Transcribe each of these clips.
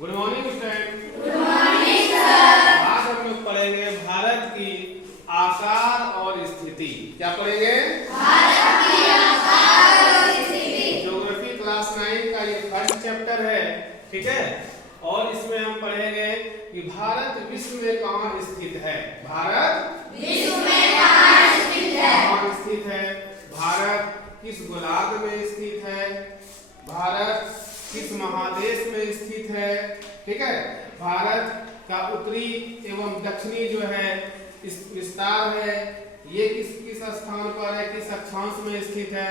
Good morning student. Good morning sir. आज हम लोग पढ़ेंगे भारत की आकार और स्थिति। क्या पढ़ेंगे? भारत की आकार और स्थिति। ज्योग्राफी क्लास 9 का ये फर्स्ट चैप्टर है, ठीक है। और इसमें हम पढ़ेंगे कि भारत विश्व में कहाँ स्थित है। भारत विश्व में कहाँ स्थित है? कहाँ स्थित है? भारत किस गोलार्ध में स्थित है? भारत किस महादेश में स्थित है? ठीक है। भारत का उत्तरी एवं दक्षिणी जो है इस विस्तार है, ये किस किस स्थान पर है, किस अक्षांश में स्थित है।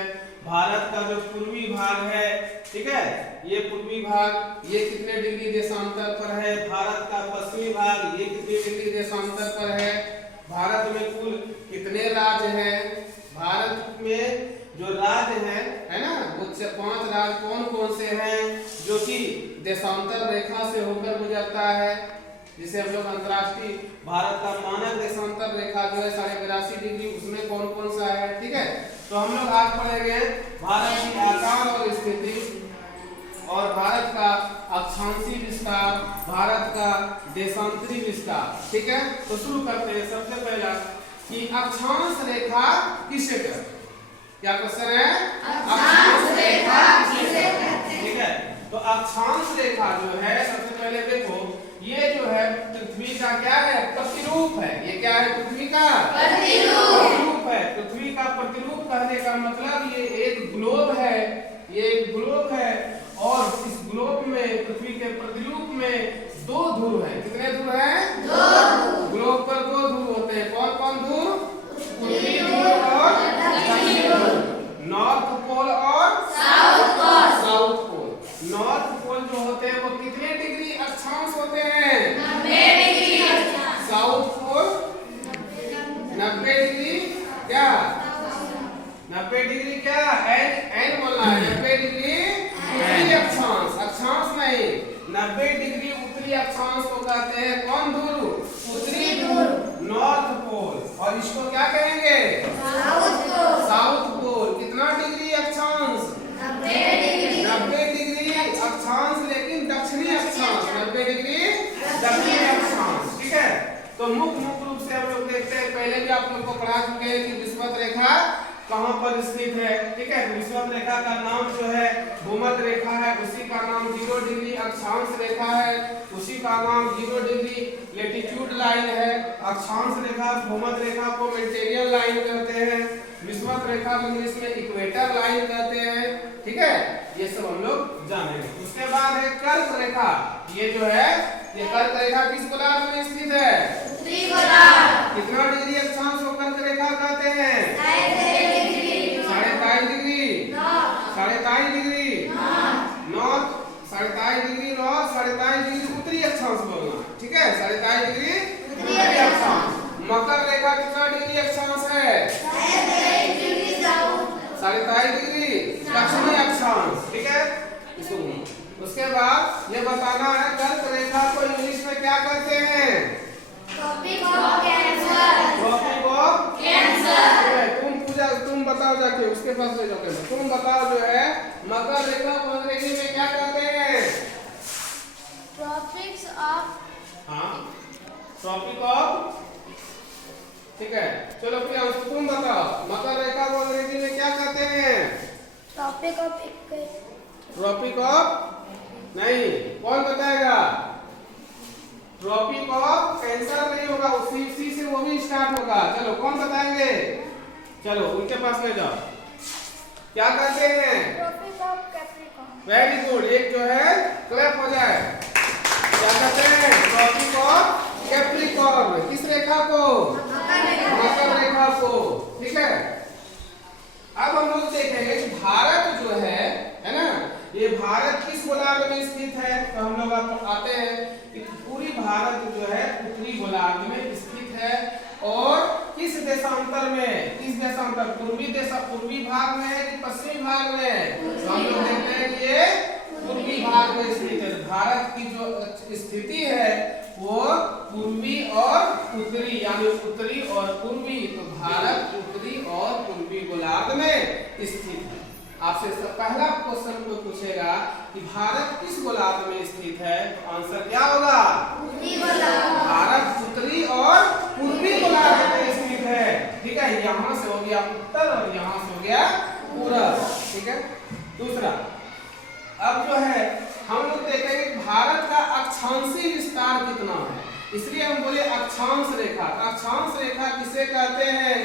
भारत का जो पूर्वी भाग है, ठीक है, ये पूर्वी भाग ये कितने डिग्री देशांतर पर है। भारत का पश्चिमी भाग ये कितने डिग्री देशांतर पर है। भारत में कुल कितने राज्य हैं। भारत में जो राज्य है ना, वो 5 राज्य कौन कौन से हैं जो कि देशांतर रेखा से होकर गुजरता है, जिसे हम लोग अंतर्राष्ट्रीय भारत का मानक देशांतर रेखा जो है 82.5 डिग्री, उसमें कौन कौन सा है। ठीक है, तो हम लोग आज पढ़ेंगे भारत की आकार और स्थिति और भारत का अक्षांशीय विस्तार, भारत का देशांतरी विस्तार। ठीक है, तो शुरू करते हैं। सबसे पहला कि अक्षांश रेखा किसे कहते हैं। क्या क्वेश्चन है? अक्षांश रेखा किसे कहते हैं? ठीक है, तो अक्षांश रेखा जो है, सबसे पहले देखो, ये जो है पृथ्वी का क्या है? प्रतिरूप है। ये क्या है? पृथ्वी का प्रतिरूप है। पृथ्वी का प्रतिरूप कहने का मतलब ये एक ग्लोब है, ये एक ग्लोब है और इस ग्लोब में, पृथ्वी के प्रतिरूप में 2 ध्रुव हैं। कितने ध्रुव हैं? 2। ग्लोब पर 2 ध्रुव होते हैं। कौन कौन ध्रुव? उत्तरी ध्रुव और दक्षिणी ध्रुव। नॉर्थ पोल और साउथ पोल। नॉर्थ पोल जो होते हैं वो कितने डिग्री अक्षांश होते हैं? 90 डिग्री। साउथ पोल 90 डिग्री क्या? 90 डिग्री क्या? एन बोलना है। 90 डिग्री उत्तरी अक्षांश, अक्षांश नहीं। 90 डिग्री उत्तरी अक्षांश को कहते हैं कौन ध्रुव? उत्तरी ध्रुव, नॉर्थ पोल। और इसको क्या कहेंगे? South pole. कितना डिग्री अक्षांश? 90 डिग्री अक्षांश, लेकिन दक्षिणी अक्षांश। 90 डिग्री दक्षिणी अक्षांश। ठीक है, तो मुख्य रूप से हम लोग देखते हैं, पहले भी आप लोग को पढ़ा चुके हैं कि विषुवत रेखा कहां पर स्थित है। ठीक है, विषुवत रेखा का नाम जो है भूमध्य रेखा है, उसी का नाम 0 डिग्री अक्षांश रेखा है, उसी का नाम 0 डिग्री लैटिट्यूड लाइन है। अक्षांश रेखा भूमध्य रेखा को मेडिटेरियन लाइन कहते हैं, विषुवत रेखा को इंग्लिश में इक्वेटर लाइन कहते हैं। ठीक है, ये सब हम लोग जानेंगे। उसके बाद है कर्क रेखा। ये जो है, ये कर्क रेखा किस गोलार्ध में स्थित है? उत्तरी गोलार्ध। कितना डिग्री अक्षांश को कर्क रेखा कहते हैं? 23 degree. 23.5 degree. 23.5 degree north, 23.5 degree north, 23.5 degree उत्तरी अक्षांश बोलना। ठीक है, 23.5 डिग्री उत्तरी अक्षांश। मकर रेखा कितना डिग्री अक्षांश है? 23.5 डिग्री दक्षिणी अक्षांश। ठीक है, उसके बाद ये बताना है कर्क रेखा को इंग्लिश में क्या कहते हैं? Tropic of cancer. Tropic of cancer. तुम बताओ जाके, उसके पास ले जाओ। तुम बताओ जो है मकर रेखा को अंग्रेजी में क्या कहते हैं? Tropics of. हाँ, ट्रॉपिक ऑफ। ठीक है, चलो फिर तुम बताओ मकर रेखा को अंग्रेजी में क्या कहते हैं? Tropic of equator. Tropic of नहीं, कौन बताएगा? ट्रॉपिक ऑफ कैंसर नहीं होगा, उसी से वो भी स्टार्ट होगा। चलो कौन बताएंगे? चलो उनके पास ले जाओ। क्या कहते हैं? Tropic of capricorn. Very good, एक जो है क्लैप हो जाए। क्या कहते हैं? Tropic of capricorn. किस रेखा को? मकर रेखा को। ठीक है, अब हम लोग देखेंगे कि भारत जो है ना, ये भारत किस गोलार्ध में स्थित है। तो हम लोग आते हैं कि पूरी भारत जो है उत्तरी गोलार्ध में स्थित है। और किस देशांतर में? किस देशांतर? पूर्वी भाग में है कि पश्चिमी भाग में है? तो हम लोग देखते हैं कि ये पूर्वी भाग में स्थित है। भारत की जो स्थिति है वो पूर्वी और उत्तरी, यानी उत्तरी और पूर्वी। तो भारत उत्तरी और पूर्वी गोलार्ध में स्थित है। आपसे पहला क्वेश्चन को पूछेगा कि भारत किस गोलार्ध में स्थित स्थित है, तो आंसर क्या होगा? भारत उत्तरी और पूर्वी गोलार्ध में स्थित है। ठीक है, यहाँ से हो गया उत्तर और यहाँ से हो गया पूरब। ठीक है, दूसरा अब जो है हम लोग देखेंगे भारत का अक्षांशीय विस्तार कितना है, इसलिए हम बोले अक्षांश रेखा। अक्षांश रेखा किसे कहते हैं?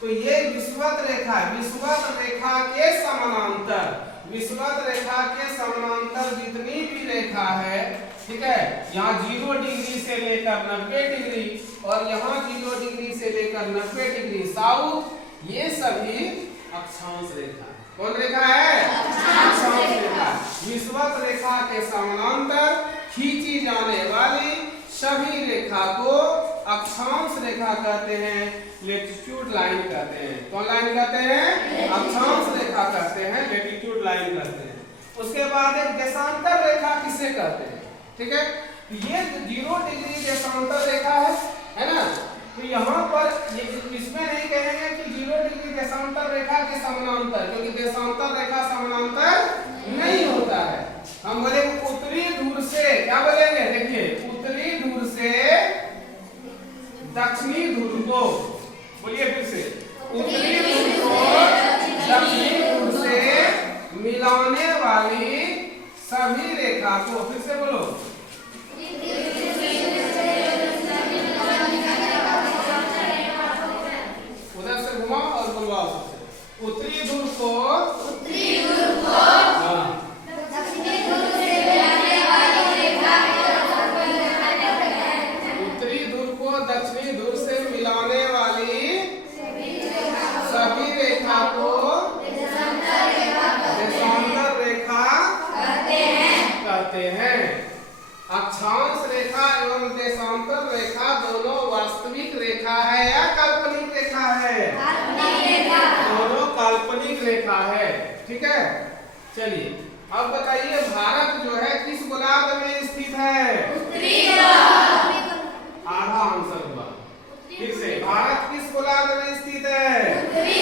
तो ये विषुवत रेखा, विषुवत रेखा के समानांतर, विषुवत रेखा के समानांतर जितनी भी रेखा है, ठीक है, यहाँ 0 डिग्री से लेकर 90 डिग्री और यहाँ 0 डिग्री से लेकर 90 डिग्री साउथ, ये सभी अक्षांश रेखा। कौन रेखा है? अक्षांश रेखा। विषुवत रेखा के समानांतर खींची जाने वाली सभी रेखा को अक्षांश रेखा कहते हैं, लैटिट्यूड लाइन कहते हैं। कौन लाइन कहते हैं? अक्षांश रेखा कहते हैं, लैटिट्यूड लाइन कहते हैं। उसके बाद एक देशांतर रेखा किसे कहते हैं? ठीक है, ये 0 डिग्री देशांतर रेखा है ना, तो यहाँ पर ये इसमें नहीं कहेंगे कि 0 डिग्री देशांतर रेखा के समानांतर, क्योंकि देशांतर रेखा समानांतर नहीं होता है। हम बोलेंगे उत्तरी ध्रुव से, क्या बोलेंगे? देखिए, उत्तरी ध्रुव से दक्षिणी ध्रुव को, बोलिए फिर से, उत्तरी ध्रुव को दक्षिणी ध्रुव से मिलाने वाली सभी रेखा को, फिर से बोलो, उधर से घुमाओ और बुलवाओ सबसे। उत्तरी ध्रुव को दक्षिणी ध्रुव से मिलाने वाली रेखा, उत्तरी ध्रुव को दक्षिणी ध्रुव से मिलाने वाली सभी रेखा को देशांतर रेखा कहते हैं। अक्षांश रेखा एवं देशांतर रेखा दोनों वास्तविक रेखा है या काल्पनिक रेखा है? दोनों काल्पनिक रेखा है। ठीक है, चलिए अब बताइए भारत जो है किस गोलार्ध में स्थित है? उत्तरी गोलार्ध। आधा आंसर हुआ। फिर से, भारत किस गोलार्ध में स्थित है? उत्तरी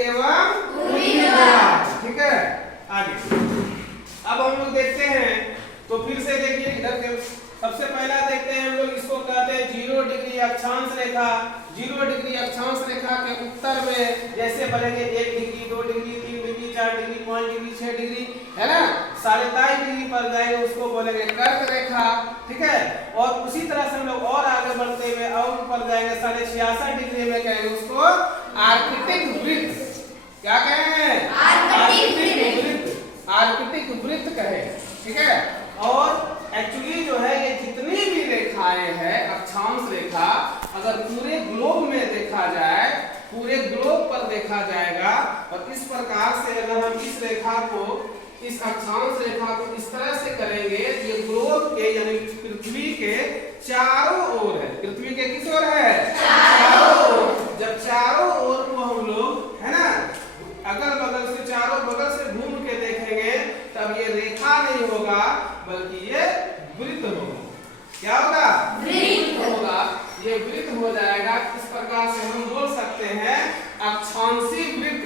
एवं पूर्वी गोलार्ध। ठीक है, आगे अब हम लोग देखते हैं, तो फिर से देखिए इधर के सबसे पहला देखते हैं हम लोग, इसको कहते हैं 0 डिग्री अक्षांश रेखा। 0 डिग्री अक्षांश रेखा के उत्तर में जैसे बनेंगे 1 degree, 2 degree, 3 degree, 4 degree, 5 degree, 6 degree, है ना, 23.5 डिग्री पर जाएंगे, उसको बोलेंगे कर्क रेखा। ठीक है, और उसी तरह से हम लोग और आगे बढ़ते हुए और ऊपर जाएंगे 66.5 डिग्री में कहेंगे उसको आर्कटिक वृत्त। क्या कहेंगे? आर्कटिक वृत्त, आर्कटिक वृत्त कहे। ठीक है, और एक्चुअली जो है ये जितनी भी रेखाएं हैं अक्षांश रेखा, अगर पूरे ग्लोब में देखा जाए, पूरे ग्लोब पर देखा जाएगा, और इस प्रकार से अगर हम इस रेखा को, इस अक्षांश रेखा को इस तरह से करेंगे, ये ग्लोब के यानी पृथ्वी के चारों ओर है। पृथ्वी के किस ओर है? चारों ओर। जब चारों ओर को हम लोग, है ना, अगल बगल से, चारों बगल से घूम के देखेंगे, तब ये रेखा नहीं होगा बल्कि ये वृत्त होगा। क्या होगा? वृत्त होगा। ये वृत्त हो जाएगा। इस प्रकार से हम बोल सकते हैं अक्षांशीय वृत्त,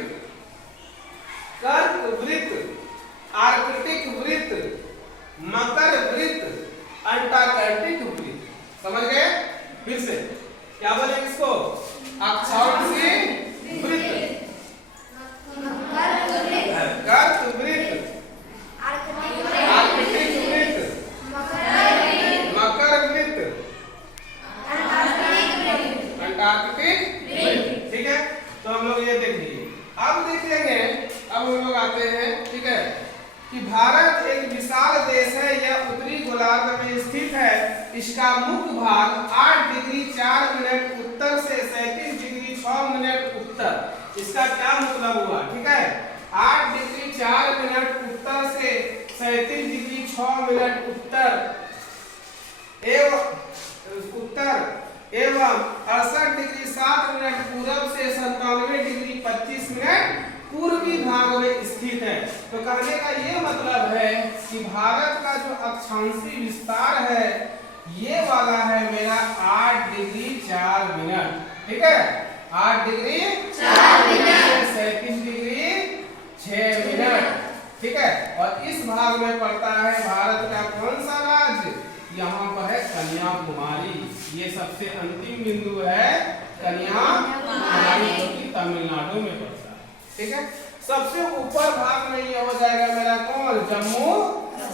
कर्क वृत्त, आर्कटिक वृत्त, मकर वृत्त, अंटार्कटिक वृत्त। समझ गए? फिर से क्या बोलेंगे इसको? अक्षांशीय वृत्त, कर्क वृत्त, आर्कटिक वृत्त, मकर वृत्त, अंटार्कटिक वृत्त। ठीक है, तो हम लोग ये देख लिए। अब देखेंगे, अब हम लोग आते हैं, ठीक है, कि भारत एक विशाल देश है, यह उत्तरी गोलार्ध में स्थित है। इसका मुख्य भाग 8 डिग्री 4 मिनट उत्तर से 37 डिग्री 6 मिनट उत्तर। इसका क्या मतलब हुआ? ठीक है, 8 डिग्री 4 मिनट उत्तर से 37 डिग्री 6 मिनट उत्तर एवं 68 डिग्री 7 मिनट पूरब से 97 डिग्री 25 मिनट पूर्वी भाग में स्थित है। तो कहने का ये मतलब है कि भारत का जो अक्षांशीय विस्तार है ये वाला है मेरा 8 डिग्री 4 मिनट। ठीक है, 8 डिग्री 4 मिनट, 37 डिग्री 6 मिनट, ठीक है। और इस भाग में पड़ता है भारत का कौन सा राज्य? यहाँ पर है कन्याकुमारी। ये सबसे अंतिम बिंदु है कन्याकुमारी, जो कि तमिलनाडु में पड़ता है। ठीक है। सबसे ऊपर भाग में ये हो जाएगा मेरा कौन? जम्मू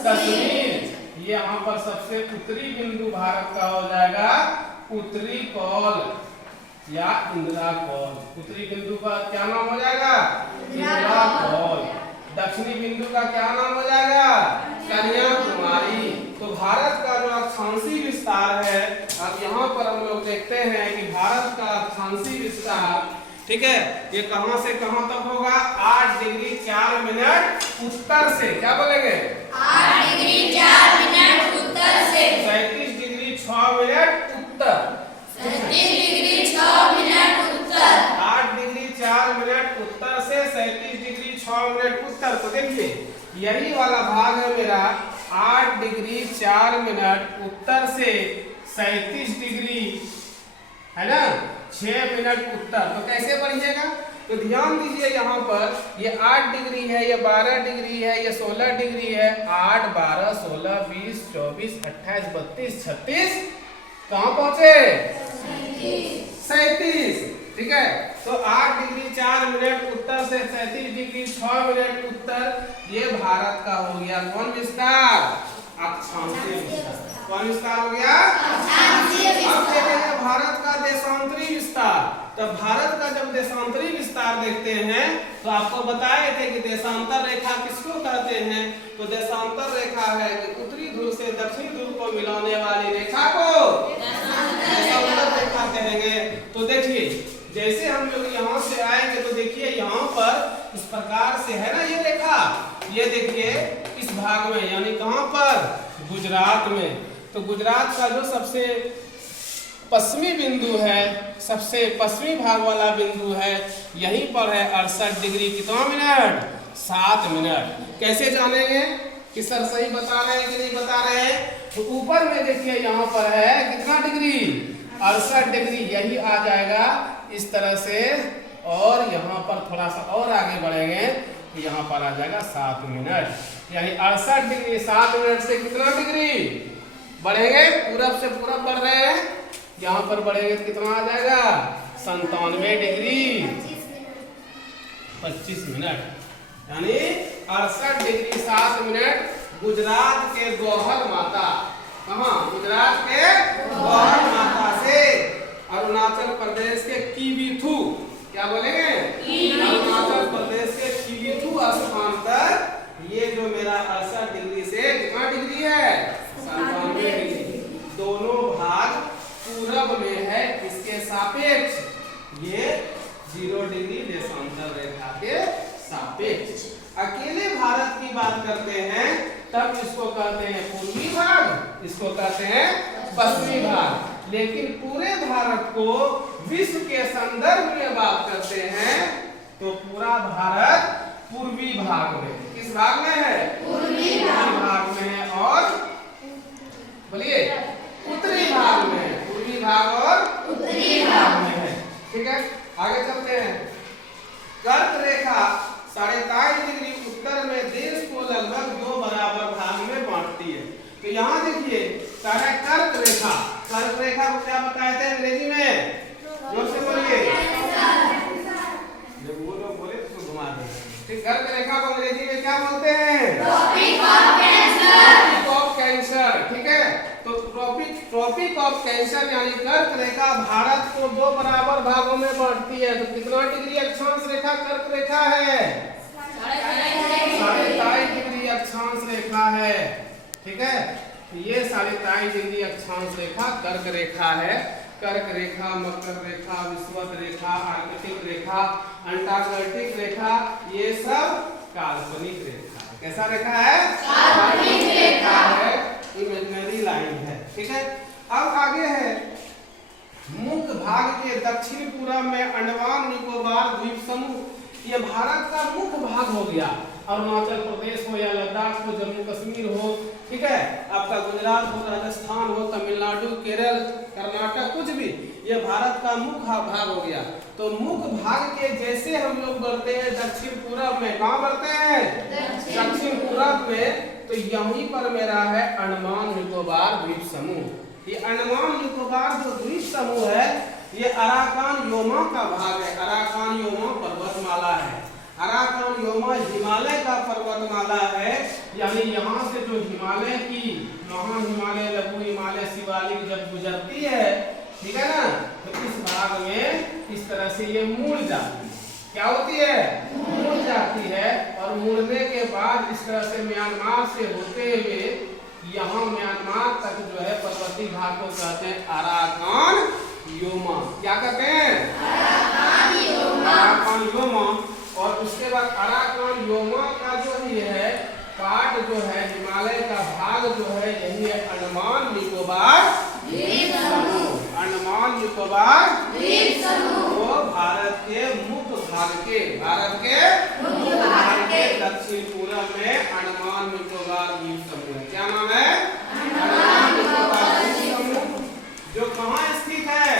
कश्मीर। ये यहाँ पर सबसे उत्तरी बिंदु भारत का हो जाएगा उत्तरी कौल या इंदिरा कौल। उत्तरी बिंदु का क्या नाम हो जाएगा? इंदिरा कौल। दक्षिणी बिंदु का क्या नाम हो जाएगा? कन्याकुमारी। तो भारत का जो अक्षांशीय विस्तार है, अब यहाँ पर हम लोग देखते हैं कि भारत का अक्षांशीय विस्तार, ठीक है, ये कहां से कहां तक होगा? 8 डिग्री 4 मिनट उत्तर से, क्या बोलेंगे? 8 डिग्री 4 मिनट उत्तर से 37 डिग्री 6 मिनट उत्तर। 37 डिग्री 6 मिनट उत्तर। 8 डिग्री 4 मिनट उत्तर से 37 डिग्री 6 मिनट उत्तर। तो देखिए यही वाला भाग है मेरा 8 डिग्री 4 मिनट उत्तर से 37 डिग्री, है ना, 6 मिनट उत्तर। तो कैसे बढ़िएगा? तो ध्यान दीजिए यहाँ पर ये 8 डिग्री है, ये 12 डिग्री है, ये 16 डिग्री है। 8, 12, 16, 20, 24, 28, 32, 36, कहाँ पहुंचे? 37। ठीक है। तो 8 डिग्री 4 मिनट उत्तर से 37 डिग्री 6 मिनट उत्तर, ये भारत का हो गया कौन विस्तार? अक्षांशीय विस्तार। कौन विस्तार हो गया? अब देखेंगे भारत का देशांतरी विस्तार। तो भारत का जब देशांतरी विस्तार देखते हैं तो आपको बताए थे कि देशांतर रेखा किसको कहते हैं? तो देशांतर रेखा है कि उत्तरी ध्रुव से दक्षिणी ध्रुव को मिलाने वाली रेखा को देशांतर रेखा कहेंगे। तो देखिए जैसे हम लोग यहाँ से आएंगे तो देखिए यहाँ पर इस प्रकार से है ना ये रेखा, ये देखिए इस भाग में, यानी कहाँ पर? गुजरात में। तो गुजरात का जो सबसे पश्चिमी बिंदु है, सबसे पश्चिमी भाग वाला बिंदु है, यहीं पर है 68 डिग्री कितना मिनट? 7 मिनट। कैसे जानेंगे कि सर सही बता रहे हैं कि नहीं बता रहे हैं? तो ऊपर में देखिए यहाँ पर है कितना डिग्री? 68 डिग्री। यही आ जाएगा इस तरह से, और यहाँ पर थोड़ा सा और आगे बढ़ेंगे तो यहाँ पर आ जाएगा 7 मिनट। यानी 68 डिग्री 7 मिनट से कितना डिग्री बढ़ेंगे? पूरब से पूरब बढ़ रहे हैं, यहाँ पर बढ़ेंगे तो कितना आ जाएगा? 97 डिग्री 25 मिनट। यानी 68 डिग्री 7 मिनट गुजरात के गौहर माता, कहाँ? गुजरात के गौहर माता से अरुणाचल प्रदेश के कीवीथू, क्या बोलेंगे? अरुणाचल प्रदेश के कीवीथू स्थान तक ये जो मेरा 68 डिग्री से कितना डिग्री है? 97 डिग्री। दोनों भाग पूरब में है, इसके सापेक्ष ये 0 डिग्री देशांतर रेखा के सापेक्ष। अकेले भारत की बात करते हैं तब इसको कहते हैं पूर्वी भाग, इसको कहते हैं पश्चिमी भाग। लेकिन पूरे भारत को विश्व के संदर्भ में बात करते हैं तो पूरा भारत पूर्वी भाग में। किस भाग में है? पूर्वी भाग में है। और बोलिए उत्तरी भाग में है। पूर्वी भाग और उत्तरी भाग में है। ठीक है, आगे चलते हैं। कर्क रेखा 23.5 डिग्री उत्तर में देश को लगभग 2 बराबर भाग में बांटती है। तो यहाँ देखिए कर्क रेखा, कर्क रेखा को क्या बताए थे अंग्रेजी में? जोर से बोलिए। जब वो लोग बोले तो घुमा देंगे। ठीक, कर्क रेखा को अंग्रेजी में क्या बोलते हैं? Tropic of cancer. Tropic of cancer. ठीक है, तो ट्रॉपिक ऑफ कैंसर यानी कर्क रेखा भारत को 2 बराबर भागों में बांटती है। तो कितना डिग्री अक्षांश रेखा कर्क रेखा है? 23.5 डिग्री अक्षांश रेखा है। ठीक है, तो ये 23.5 डिग्री अक्षांश रेखा कर्क रेखा है। कर्क रेखा, मकर रेखा, विषुवत रेखा, आर्कटिक रेखा, अंटार्कटिक रेखा, ये सब काल्पनिक रेखा है। कैसा रेखा है? काल्पनिक रेखा है, इमेजिनरी लाइन है। ठीक है, अब आगे है मुख्य भाग के दक्षिण पूर्व में अंडमान निकोबार द्वीप समूह। ये भारत का मुख्य भाग हो गया। अरुणाचल प्रदेश हो या लद्दाख हो, जम्मू कश्मीर हो, ठीक है, आपका गुजरात हो, राजस्थान हो, तमिलनाडु, केरल, कर्नाटक, कुछ भी, ये भारत का मुख्य भाग हो गया। तो मुख्य भाग के जैसे हम लोग बढ़ते हैं दक्षिण पूरब में, कहाँ बढ़ते हैं? दक्षिण पूरब में। तो यहीं पर मेरा है अंडमान निकोबार द्वीप समूह। ये अंडमान निकोबार जो द्वीप समूह है ये अराकान योमा का भाग है। अराकान योमा पर्वतमाला है। अराकान योमा हिमालय का पर्वतमाला है। यानी यहाँ से जो हिमालय की महा हिमालय, लघु हिमालय, शिवालिक जब गुजरती है, ठीक है ना, तो इस भाग में इस तरह से ये मुड़ जाती है। क्या होती है? मुड़ जाती है। और मुड़ने के बाद इस तरह से म्यांमार से होते हुए यहाँ म्यांमार तक जो है पर्वतीय भाग को कहते हैं अराकान योमा। क्या कहते हैं? Arakan Yoma. और उसके बाद अराकान योमा का जो ये है पार्ट जो है हिमालय का भाग जो है यही है अंडमान निकोबार द्वीप समूह। अंडमान निकोबार द्वीप समूह वो भारत के मुख्य भाग के दक्षिण पूर्व में अंडमान निकोबार द्वीप समूह है। क्या नाम है? अंडमान निकोबार द्वीप समूह। जो कहाँ स्थित है?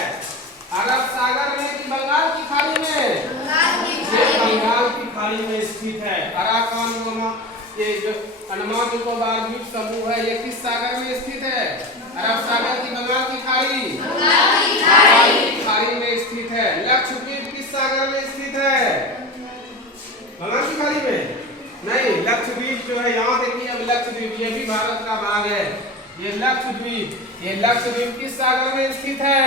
अरब सागर में कि बंगाल की खाड़ी में? बंगाल की खाड़ी में स्थित है। अराकान योमा ये जो अंडमान निकोबार द्वीप समूह है ये किस सागर में स्थित है? अरब सागर की बंगाल की खाड़ी? खाड़ी में स्थित है। लक्षद्वीप किस सागर में स्थित है? बंगाल की खाड़ी में नहीं, लक्षद्वीप जो है यहाँ देखिए, अब लक्षद्वीप ये भी भारत का भाग है। ये लक्षद्वीप किस सागर में स्थित है?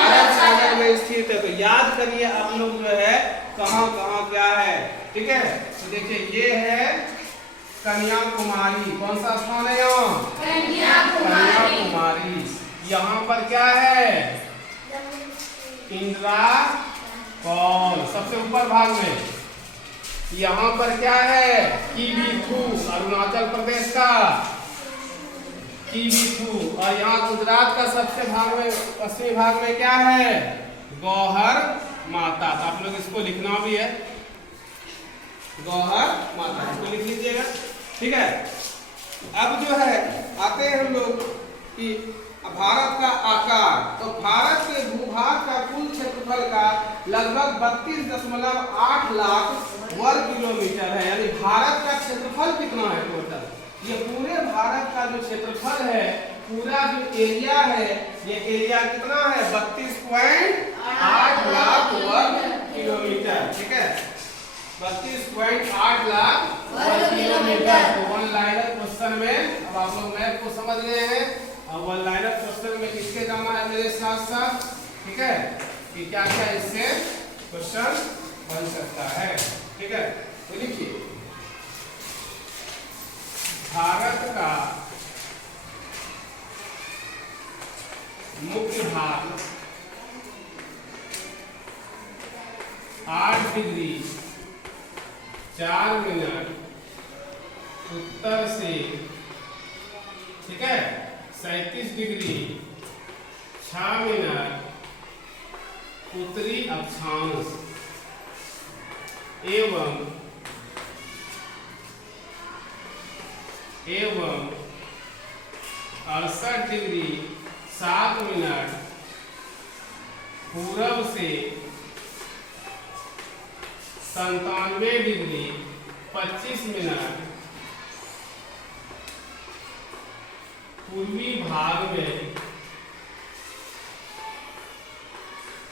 अरब सागर में स्थित है। तो याद करिए आप लोग जो है कहाँ कहाँ क्या है, ठीक है। तो देखिए ये है कन्याकुमारी। कौन सा स्थान है यहाँ? कन्याकुमारी। यहाँ पर क्या है? इंदिरा कौल सबसे ऊपर भाग में। यहाँ पर क्या है? किवीथू अरुणाचल प्रदेश का किवीथू। और यहाँ गुजरात का सबसे भाग में पश्चिमी भाग में क्या है? गौहर माता। तो आप लोग इसको लिखना भी है, गौहर माता, इसको लिख लीजिएगा, ठीक है। अब जो है आते हैं हम लोग कि भारत का आकार। तो भारत के भूभाग का कुल क्षेत्रफल का लगभग 32.8 लाख वर्ग किलोमीटर है। यानी भारत का क्षेत्रफल कितना है टोटल? ये पूरे भारत का जो क्षेत्रफल है, पूरा जो एरिया है, ये एरिया कितना है? 32.8 लाख वर्ग किलोमीटर, ठीक है। 32.8 लाख वर्ग किलोमीटर। तो वन लाइनर क्वेश्चन में अब आप लोग मैथ को समझ गए हैं। अब वन लाइनर क्वेश्चन में किसके जाना है मेरे साथ साथ, ठीक है, कि क्या क्या इससे क्वेश्चन बन सकता है, ठीक है। तो लिखिए भारत का मुख्य भाग 8 डिग्री 4 मिनट उत्तर से, ठीक है, 37 डिग्री 6 मिनट उत्तरी अक्षांश एवं 68 डिग्री 7 मिनट पूरब से 97 डिग्री 25 मिनट पूर्वी भाग में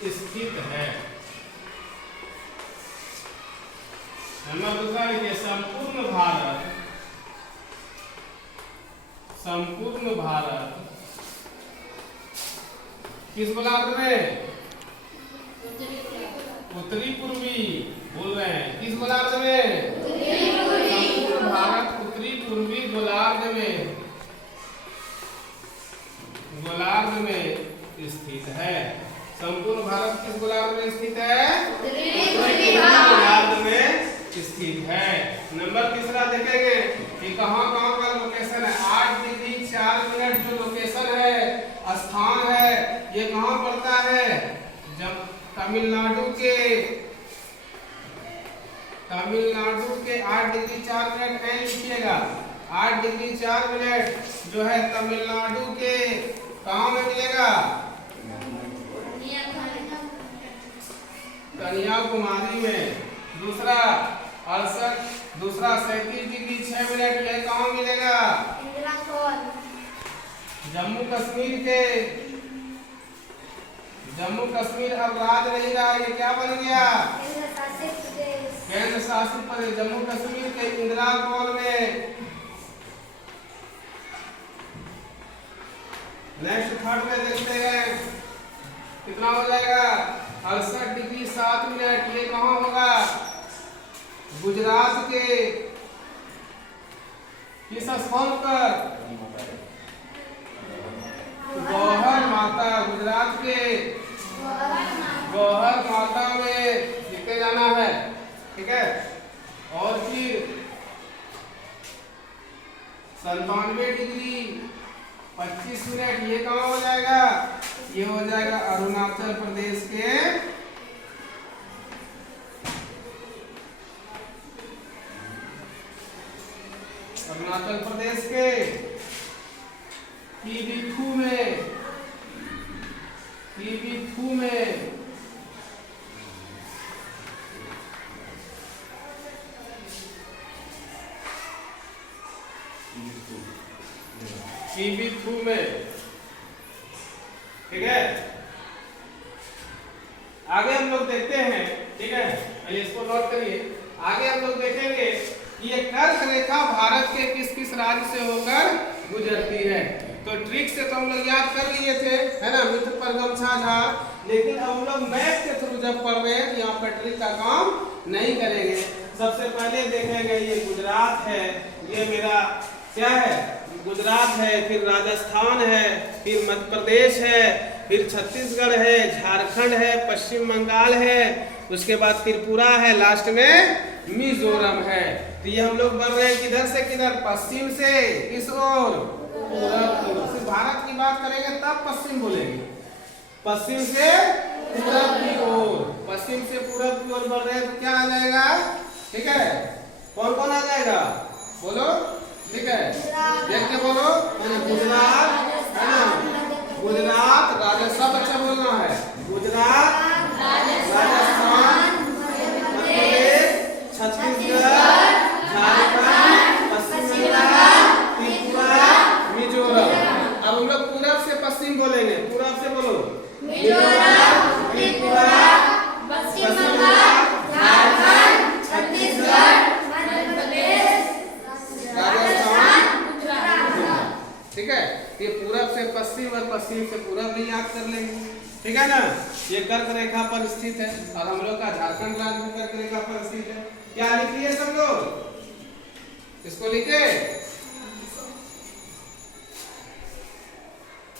स्थित है। नंबर दूसरा लिखिए संपूर्ण भारत किस गोलार्ध में? उत्तरी पूर्वी बोल रहे हैं। किस गोलार्ध में? संपूर्ण भारत उत्तरी पूर्वी गोलार्ध में स्थित है। संपूर्ण भारत किस गोलार्ध में स्थित है? उत्तरी गोलार्ध में स्थित है। नंबर तीसरा देखेंगे कि कहाँ कहाँ का लोकेशन है। 8 डिग्री 4 मिनट जो लोकेशन है, स्थान है, ये कहाँ पड़ता है? जब तमिलनाडु के 8 डिग्री 4 मिनट है, लिखिएगा 8 डिग्री 4 मिनट जो है तमिलनाडु के कहाँ में मिलेगा? कन्याकुमारी में। दूसरा 68, दूसरा 37 डिग्री 6 मिनट, ये कहाँ मिलेगा? इंदिरा कॉल। जम्मू कश्मीर के, जम्मू कश्मीर अब राज्य नहीं रहा, ये क्या बन गया? केंद्र शासित प्रदेश। केंद्र शासित प्रदेश। जम्मू कश्मीर के इंदिरा कॉल में। नेक्स्ट थर्ड में देखते हैं कितना हो जाएगा? 68 डिग्री 7 मिनट, ये कहाँ होगा? गुजरात के किस स्थान पर? गौहर माता। गुजरात के गौहर माता में लिखते जाना है, ठीक है। और फिर 97 डिग्री 25 मिनट, ये कहाँ हो जाएगा? ये हो जाएगा अरुणाचल प्रदेश के कीबिथु में। कीबिथु में कीबिथु में, ठीक है। आगे हम लोग देखते हैं, ठीक है, पहले इसको नोट करिए। आगे हम लोग देखेंगे कि ये कर्क रेखा भारत के किस किस राज्य से होकर गुजरती है। तो ट्रिक से तो हम लोग याद कर लिए थे, है ना, मित्र पर गमछा झाड़। लेकिन अब हम लोग मैप के थ्रू जब पढ़ रहे हैं तो यहाँ पर ट्रिक का काम नहीं करेंगे। सबसे पहले देखेंगे ये गुजरात है, ये मेरा क्या है? गुजरात है, फिर राजस्थान है, फिर मध्य प्रदेश है, फिर छत्तीसगढ़ है, झारखंड है, पश्चिम बंगाल है, उसके बाद त्रिपुरा है, लास्ट में मिजोरम है। तो ये हम लोग बढ़ रहे हैं किधर से किधर? पश्चिम से किस ओर? पूरब की ओर। सिर्फ भारत की बात करेंगे तब पश्चिम बोलेंगे। पश्चिम से पूरब की ओर, पश्चिम से पूरब की ओर बढ़ रहे हैं तो क्या आ जाएगा? ठीक है, कौन कौन आ जाएगा? बोलो, ठीक है, देख के बोलो। गुजरात, है ना, गुजरात, राजस्थान, अच्छा बोलना है। गुजरात, राजस्थान, मध्य प्रदेश, छत्तीसगढ़, झारखंड, पश्चिम बंगाल, त्रिपुरा, मिजोरम। अब हम लोग पूरब से पश्चिम बोलेंगे। पूरब से बोलो। मिजोरम, त्रिपुरा, पश्चिम बंगाल, झारखंड, छत्तीसगढ़, मध्य प्रदेश, राजस्थान, गुजरात। ठीक है, ये पूरब से पश्चिम और पश्चिम से पूरब भी याद कर लेंगे, ठीक है ना। ये कर्क रेखा पर स्थित है और हम लोग का झारखंड राज्य भी कर्क रेखा पर स्थित है। क्या लिख लिए सब लोग? इसको लिखे?